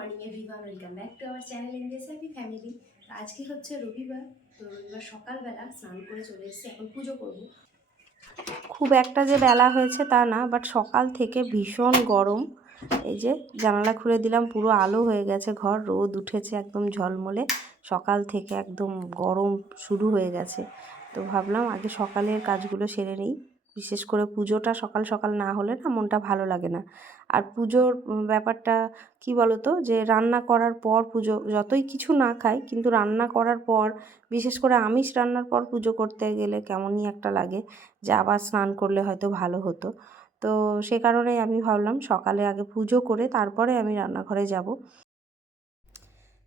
Morning everyone welcome back to our channel India's happy family আজকে হচ্ছে রবিবার, তো রবিবার সকালবেলা স্নান করে চলে এসেছি, এখন পুজো করব। খুব একটা যে বেলা হয়েছে তা না বাট সকাল থেকে ভীষণ গরম। এই যে জানালা খুলে দিলাম, পুরো আলো হয়ে গেছে, ঘর রোদ উঠেছে একদম ঝলমলে। সকাল থেকে একদম গরম শুরু হয়ে গেছে। তো ভাবলাম আগে সকালের কাজগুলো সেরে নিই। বিশেষ করে পুজোটা সকাল সকাল না হলে না মনটা ভালো লাগে না। আর পুজোর ব্যাপারটা কি বলতো? যে রান্না করার পর পুজো, যতই কিছু না খাই কিন্তু রান্না করার পর, বিশেষ করে আমিষ রান্নার পর পুজো করতে গেলে কেমনই একটা লাগে যে আবার স্নান করলে হয়তো ভালো হতো। তো সে কারণেই আমি ভাবলাম সকালে আগে পুজো করে তারপরে আমি রান্নাঘরে যাব।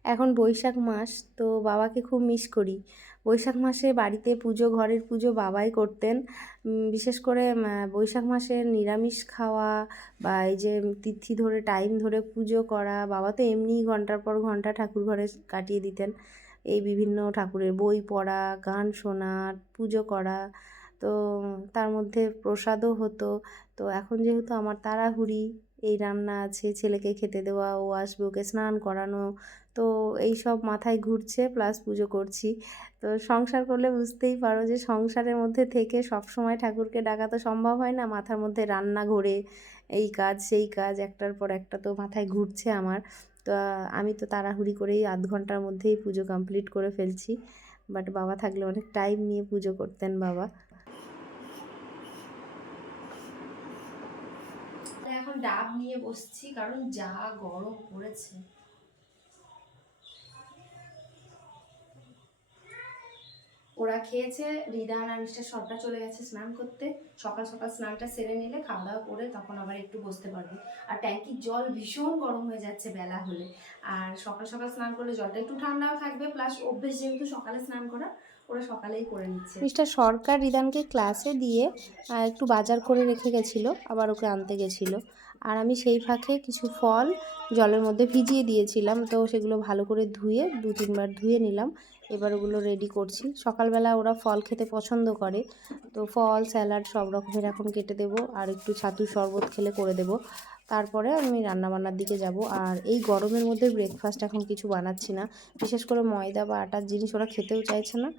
এখন বৈশাখ মাস, তো বাবাকে খুব মিস করি। বৈশাখ মাসে বাড়িতে পুজো, ঘরের পুজো বাবাই করতেন। বিশেষ করে বৈশাখ মাসে নিরামিষ খাওয়া বা এই যে তিথি ধরে টাইম ধরে পুজো করা, বাবা তো এমনিই ঘণ্টার পর ঘণ্টা ঠাকুর ঘরে কাটিয়ে দিতেন। এই বিভিন্ন ঠাকুরের বই পড়া, গান শোনা, পুজো করা, তো তার মধ্যে প্রসাদও হতো। তো এখন যেহেতু আমার তাড়াহুড়ি এই রান্না আছে, ছেলেকে খেতে দেওয়া, ও আসবে ওকে স্নান করানো। তো এই সব মাথায় ঘুরছে প্লাস পুজো করছি। তো সংসার করলে বুঝতেই পারো যে সংসারের মধ্যে থেকে সব সময় ঠাকুরকে ডাকা তো সম্ভব হয় না, মাথার মধ্যে রান্না ঘোরে, এই কাজ, সেই কাজ, একটার পর একটা তো মাথায় ঘুরছে আমার। তো আমি তো তাড়াহুড়ি করেই আধ ঘণ্টার মধ্যেই পুজো কমপ্লিট করে ফেলছি। বাট বাবা থাকলে অনেক টাইম নিয়ে পুজো করতেন বাবা। এখন ডাব নিয়ে বসছি, কারণ যা গরম পড়েছে। ওরা খেয়েছে রিদান আর মিস্টার সবটা চলে গেছে স্নান করতে। সকাল সকাল স্নানটা সেরে নিলে খাওয়া দাওয়া করে তখন আবার একটু বসতে পারবে। আর ট্যাঙ্কির জল ভীষণ গরম হয়ে যাচ্ছে বেলা হলে। আর সকাল সকাল স্নান করলে জলটা একটু ঠান্ডাও থাকবে, প্লাস অভ্যেস যেহেতু সকালে স্নান করা, ওরা সকালেই করে নিচ্ছে। মিস্টার সরকার রিদানকে ক্লাসে দিয়ে একটু বাজার করে রেখে গেছিল, আবার ওকে আনতে গেছিল। আর আমি সেই ফাঁকে কিছু ফল জলের মধ্যে ভিজিয়ে দিয়েছিলাম। তো সেগুলো ভালো করে ধুয়ে দু তিনবার ধুয়ে নিলাম। এবার ওগুলো রেডি করছি। সকালবেলা ওরা ফল খেতে পছন্দ করে। তো ফল, স্যালাড সব রকমের এখন কেটে দেবো আর একটু ছাতু শরবত খেলে করে দেবো। তারপরে আমি রান্নাবান্নার দিকে যাব। আর এই গরমের মধ্যে ব্রেকফাস্ট এখন কিছু বানাচ্ছি না। বিশেষ করে ময়দা বা আটার জিনিস ওরা খেতেও চাইছে না।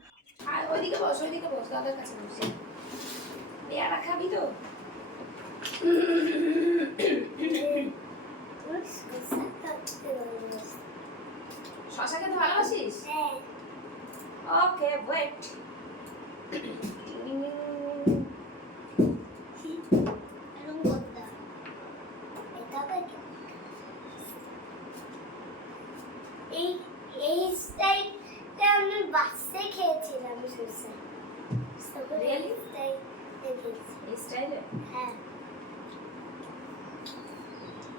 আর ওইদিকে বস ওইদিকে বস দাদার কাছে খাবি তো? শশা খেতে ভালোবাসিস? ওকে ওয়েট এই এই স্টাইলটা আমি বাসে খেয়েছিলাম সুসে Really? স্টাইল দেখেছি এই স্টাইলে হ্যাঁ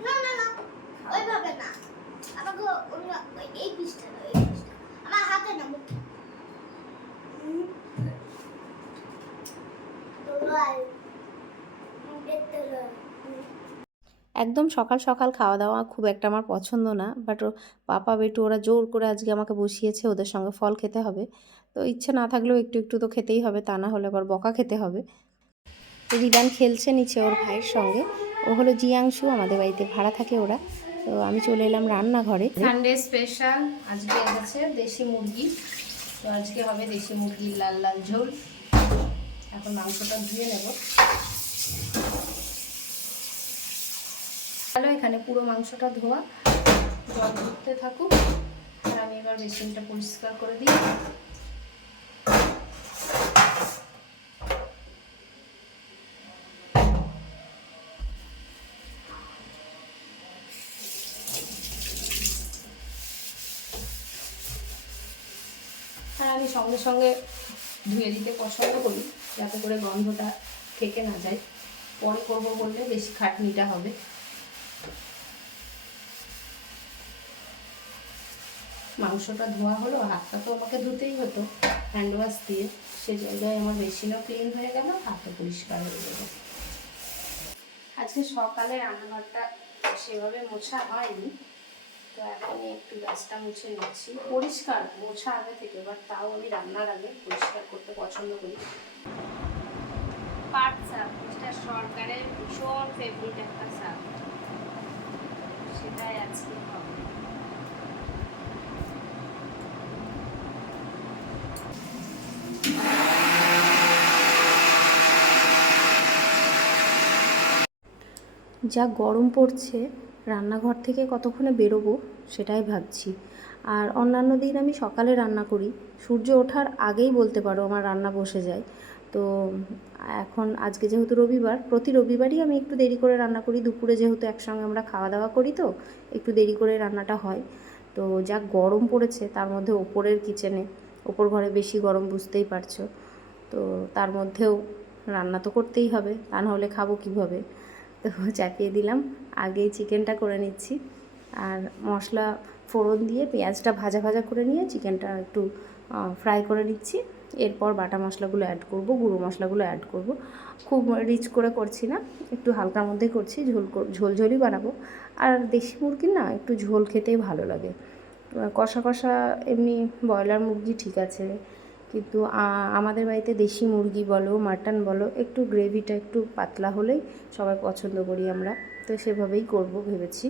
না না না ওইভাবে না আমাকে একদম সকাল সকাল খাওয়া দাওয়া খুব একটা আমার পছন্দ না বাট ও পাপা বেটু ওরা জোর করে আজকে আমাকে বসিয়েছে, ওদের সঙ্গে ফল খেতে হবে। তো ইচ্ছে না থাকলেও একটু একটু তো খেতেই হবে, তা না হলে আবার বকা খেতে হবে। রিদান খেলছে নিচে ওর ভাইয়ের সঙ্গে। ও হলো জিয়াংশু, আমাদের বাড়িতে ভাড়া থাকে ওরা। তো আমি চলে এলাম রান্নাঘরে। সানডে স্পেশাল আজকে আছে দেশি মুরগি। তো আজকে হবে দেশি মুরগির লাল লাল ঝোল। এখন মাংসটা ধুয়ে নেব। ভালো এখানে পুরো মাংসটা ধোয়া। জল ধরতে থাকুক। আর আমি এবার বেসিনটা পরিষ্কার করে দিই। আমি সঙ্গে সঙ্গে ধুয়ে দিতে পছন্দ করি, যাতে করে গন্ধটা থেকে না যায়। পরে করব বললে বেশি খাটনিটা হবে। মাংসটা ধোয়া হলো, হাতটা তো আমাকে ধুতেই হতো। হ্যান্ড ওয়াশ দিয়ে সে জায়গায় আমার বেশিনও ক্লিন হয়ে গেল, হাতও পরিষ্কার হয়ে গেল। আজকে সকালে রান্নাঘরটা সেভাবে মোছা হয়নি। তো এখন একটু গাছটা মুছে নিচ্ছি। পরিষ্কার? মোছা আগে থেকে বাট তাও আমি রান্নার আগে পরিষ্কার করতে পছন্দ করি। পাট শাক সরকারের ভীষণ ফেভারিট একটা শাক। সেটাই আজকে যা গরম পড়ছে রান্নাঘর থেকে কতক্ষণে বেরোবো সেটাই ভাবছি। আর অন্যান্য দিন আমি সকালে রান্না করি। সূর্য ওঠার আগেই বলতে পারো আমার রান্না বসে যায়। তো এখন আজকে যেহেতু রবিবার, প্রতি রবিবারই আমি একটু দেরি করে রান্না করি। দুপুরে যেহেতু একসঙ্গে আমরা খাওয়া দাওয়া করি তো, একটু দেরি করে রান্নাটা হয়। তো যা গরম পড়েছে তার মধ্যে ওপরের কিচেনে, ওপর ঘরে বেশি গরম বুঝতেই পারছ। তো তার মধ্যেও রান্না তো করতেই হবে, তা নাহলে খাব কীভাবে? তো চাপিয়ে দিলাম। আগেই চিকেনটা করে নিচ্ছি। আর মশলা ফোড়ন দিয়ে পেঁয়াজটা ভাজা ভাজা করে নিয়ে চিকেনটা একটু ফ্রাই করে নিচ্ছি। এরপর বাটা মশলাগুলো অ্যাড করব, গুঁড়ো মশলাগুলো অ্যাড করব। খুব রিচ করে করছি না, একটু হালকার মধ্যেই করছি, ঝোল ঝোলঝোলই বানাবো। আর দেশি মুরগির না একটু ঝোল খেতেই ভালো লাগে। কষা কষা এমনি ব্রয়লার মুরগি ঠিক আছে। কিন্তু আমাদের বাড়িতে দেশি মুরগি বলো, মাটন বলো, একটু গ্রেভিটা একটু পাতলা হলেই সবাই পছন্দ করি আমরা। তো সেভাবেই করব ভেবেছি।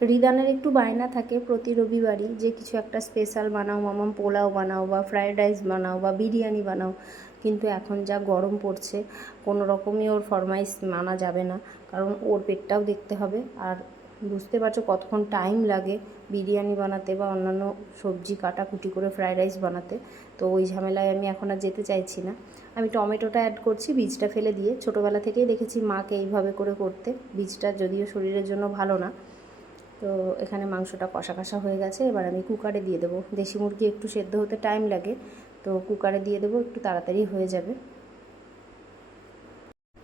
রিদানের একটু বায়না থাকে প্রতি রবিবারই যে কিছু একটা স্পেশাল বানাও, মামাম পোলাও বানাও বা ফ্রায়েড রাইস বানাও বা বিরিয়ানি বানাও। কিন্তু এখন যা গরম পড়ছে, কোনো রকমই ওর ফরমাইশ মানা যাবে না। কারণ ওর পেটটাও দেখতে হবে। আর বুঝতে পারছ কতক্ষণ টাইম লাগে বিরিয়ানি বানাতে বা অন্যান্য সবজি কাটাকুটি করে ফ্রায়েড রাইস বানাতে। তো ওই ঝামেলায় আমি এখন আর যেতে চাইছি না। আমি টমেটোটা অ্যাড করছি, বীজটা ফেলে দিয়ে। ছোটোবেলা থেকেই দেখেছি মাকে এইভাবে করে করতে। বীজটা যদিও শরীরের জন্য ভালো না, তো এখানে মাংসটা কষা কষা হয়ে গেছে। এবার আমি কুকারে দিয়ে দেবো। দেশি মুরগি একটু সেদ্ধ হতে টাইম লাগে, তো কুকারে দিয়ে দেবো, একটু তাড়াতাড়ি হয়ে যাবে।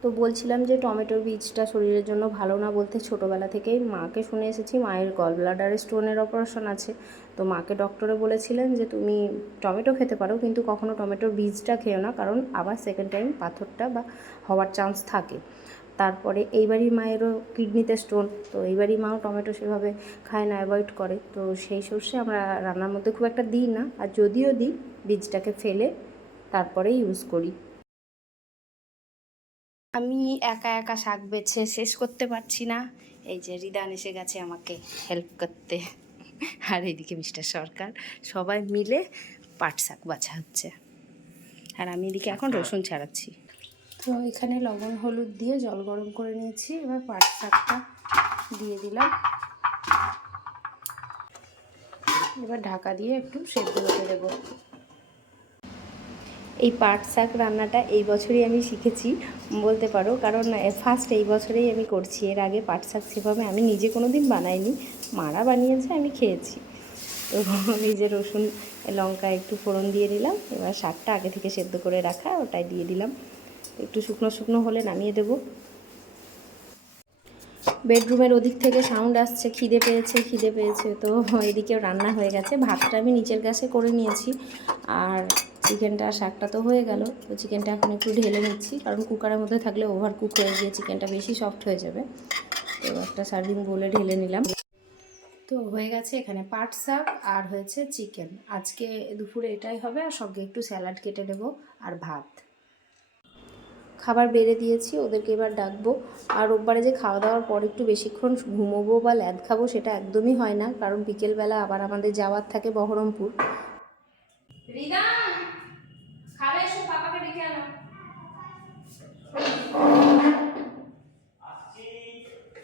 তো বলছিলাম যে টমেটোর বীজটা শরীরের জন্য ভালো না বলতে ছোটোবেলা থেকেই মাকে শুনে এসেছি, মায়ের গল ব্লাডারে স্টোনের অপারেশন আছে। তো মাকে ডক্টরে বলেছিলেন যে তুমি টমেটো খেতে পারো, কিন্তু কখনো টমেটোর বীজটা খেও না, কারণ আবার সেকেন্ড টাইম পাথরটা বা হওয়ার চান্স থাকে। তারপরে এইবারই মায়েরও কিডনিতে স্টোন তো এইবারই মাও টমেটো সেভাবে খায় না অ্যাভয়েড করে। তো সেই সর্ষে আমরা রান্নার মধ্যে খুব একটা দিই না, আর যদিও দিই, বীজটাকে ফেলে তারপরে ইউজ করি। আমি একা একা শাক বেছে শেষ করতে পারছি না। এই যে রিদান এসে গেছে আমাকে হেল্প করতে। আর এইদিকে মিস্টার সরকার সবাই মিলে পাট শাক বাছা হচ্ছে। আর আমি এদিকে এখন রসুন ছাড়াচ্ছি। তো এখানে লবণ হলুদ দিয়ে জল গরম করে নিয়েছি। এবার পাট শাকটা দিয়ে দিলাম। এবার ঢাকা দিয়ে একটু সেদ্ধ হতে দেবো। এই পাট শাক রান্নাটা এই বছরই আমি শিখেছি, বলতে পারো। কারণ ফার্স্ট এই বছরেই আমি করছি। এর আগে পাট শাক সেভাবে আমি নিজে কোনো দিন বানাইনি। মারা বানিয়েছে, আমি খেয়েছি। তো নিজে রসুন, লঙ্কা একটু ফোড়ন দিয়ে দিলাম এবার শাকটা আগে থেকে সেদ্ধ করে রাখা, ওটাই দিয়ে দিলাম। একটু শুকনো শুকনো হলে নামিয়ে দেবো। বেডরুমের ওদিক থেকে সাউন্ড আসছে, খিদে পেয়েছে খিদে পেয়েছে। তো এদিকেও রান্না হয়ে গেছে। ভাতটা আমি নিচের গ্যাসে করে নিয়েছি। আর চিকেনটা, শাকটা তো হয়ে গেল। তো চিকেনটা এখন একটু ঢেলে নিচ্ছি। কারণ কুকারের মধ্যে থাকলে ওভার কুক হয়ে গিয়ে চিকেনটা বেশি সফট হয়ে যাবে। তো একটা সার্ভিং বলে ঢেলে নিলাম। তো হয়ে গেছে এখানে পাট শাক আর হয়েছে চিকেন। আজকে দুপুরে এটাই হবে। আর সঙ্গে একটু স্যালাড কেটে নেব। আর ভাত। খাবার বেড়ে দিয়েছি, ওদেরকে এবার ডাকবো। আর রোববারে যে খাওয়া দাওয়ার পর একটু বেশিক্ষণ ঘুমোবো বা ল্যাদ খাব সেটা একদমই হয় না, কারণ বিকেলবেলা আবার আমাদের যাওয়ার থাকে বহরমপুর।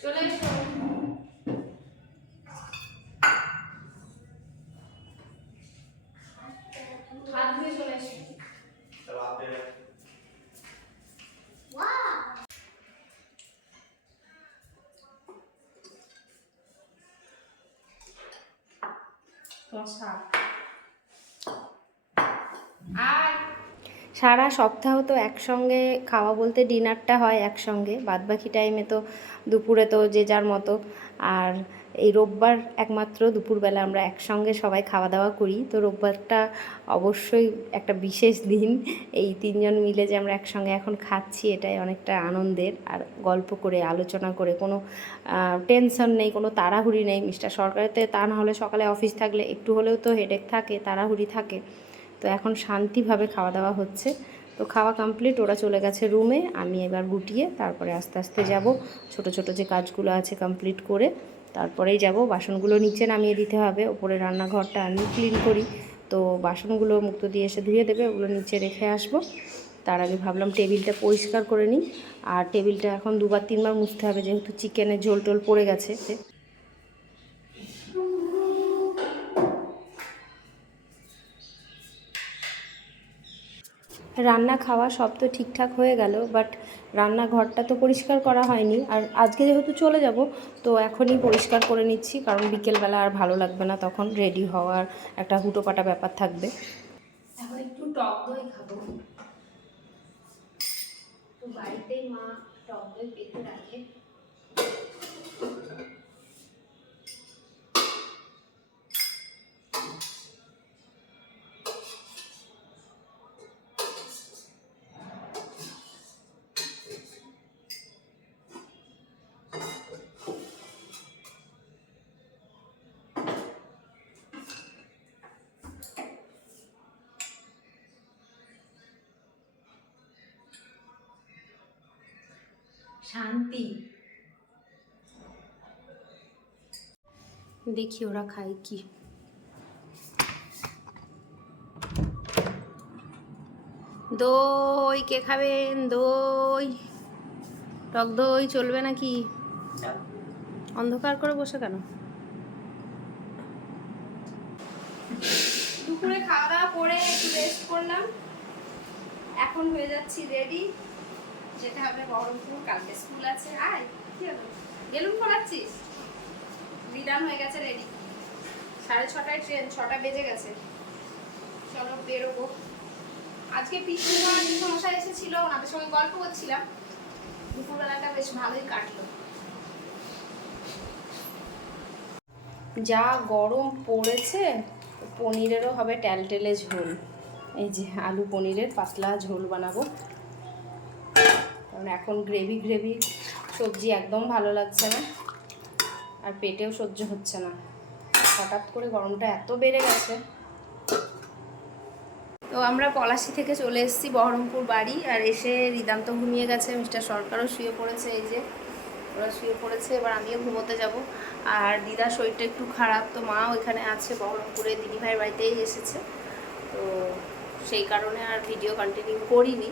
চলে এসো হাত ধুয়ে চলে এসো সারা সপ্তাহ তো একসঙ্গে খাওয়া বলতে ডিনারটা হয় একসঙ্গে বাদবাকি টাইমে তো দুপুরে তো যে যার মতো। আর এই রোববার একমাত্র দুপুরবেলা আমরা একসঙ্গে সবাই খাওয়া দাওয়া করি। তো রোববারটা অবশ্যই একটা বিশেষ দিন। এই তিনজন মিলে যে আমরা একসঙ্গে এখন খাচ্ছি, এটাই অনেকটা আনন্দের। আর গল্প করে, আলোচনা করে, কোনো টেনশন নেই, কোনো তাড়াহুড়ি নেই। মিস্টার সরকারেতে তা না হলে সকালে অফিস থাকলে একটু হলেও তো হেডেক থাকে, তাড়াহুড়ি থাকে। তো এখন শান্তিভাবে খাওয়া দাওয়া হচ্ছে। তো খাওয়া কমপ্লিট ওরা চলে গেছে রুমে আমি এবার গুটিয়ে তারপরে আস্তে আস্তে যাব। ছোট ছোট যে কাজগুলো আছে কমপ্লিট করে তারপরেই যাব। বাসনগুলো নিচে নামিয়ে দিতে হবে, ওপরে রান্নাঘরটা আমি ক্লিন করি। তো বাসনগুলো মুক্ত দিয়ে এসে ধুয়ে দেবে, ওগুলো নিচে রেখে আসব। তার আগে ভাবলাম টেবিলটা পরিষ্কার করে নিই। আর টেবিলটা এখন দুবার, তিনবার মুছতে হবে, যেহেতু চিকেনের ঝোল টোল পড়ে গেছে। রান্না, খাওয়া সব তো ঠিকঠাক হয়ে গেল বাট রান্নাঘরটা তো পরিষ্কার করা হয়নি। আর আজকে যেহেতু চলে যাব, তো এখনই পরিষ্কার করে নিচ্ছি, কারণ বিকেলবেলা আর ভালো লাগবে না তখন রেডি হওয়ার একটা হুটোপাটা ব্যাপার থাকবে। এখন একটু টক দই শান্তি। দেখি ওরা খায় কি। দই, কে খাবেন দই। টক দই চলবে নাকি? অন্ধকার করে বসে কেন? দুপুরে খাওয়া দাওয়া করে একটু রেস্ট করলাম। এখন হয়ে যাচ্ছি রেডি যেতে হবে বহরমপুর, কালকে স্কুল আছে, আয়, কি হলো? বেলুন ফোলাচ্ছিস? রিটার্ন হয়ে গেছে রেডি সাড়ে ছটায় ট্রেন ছটা বেজে গেছে। চলো বেরোবো। আজকে পিছু মশাই এসেছিল, ওনাদের সঙ্গে গল্প করছিলাম। দুপুরবেলাটা বেশ ভালোই কাটলো। যা গরম পড়েছে, পনিরেরও হবে ট্যালটেলে ঝোল। এই যে আলু পনিরের পাতলা ঝোল বানাবো। কারণ এখন গ্রেভি গ্রেভি সবজি একদম ভালো লাগছে না। আর পেটেও সহ্য হচ্ছে না। হঠাৎ করে গরমটা এত বেড়ে গেছে। তো আমরা পলাশি থেকে চলে এসেছি বহরমপুর বাড়ি, আর এসে রিদান্ত ঘুমিয়ে গেছে। মিস্টার সরকারও শুয়ে পড়েছে, এই যে ওরা শুয়ে পড়েছে, এবার আমিও ঘুমোতে যাব। আর দিদার শরীরটা একটু খারাপ, তো মা ওইখানে আছে, বহরমপুরে দিদিভাইয়ের বাড়িতেই এসেছে। তো সেই কারণে আর ভিডিও কন্টিনিউ করিনি।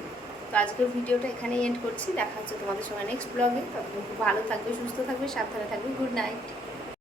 তো আজকের ভিডিওটা এখানেই এন্ড করছি। দেখা হচ্ছে তোমাদের সঙ্গে নেক্সট ব্লগে তখন খুব ভালো থাকবে, সুস্থ থাকবে, সাবধানে থাকবে। Good night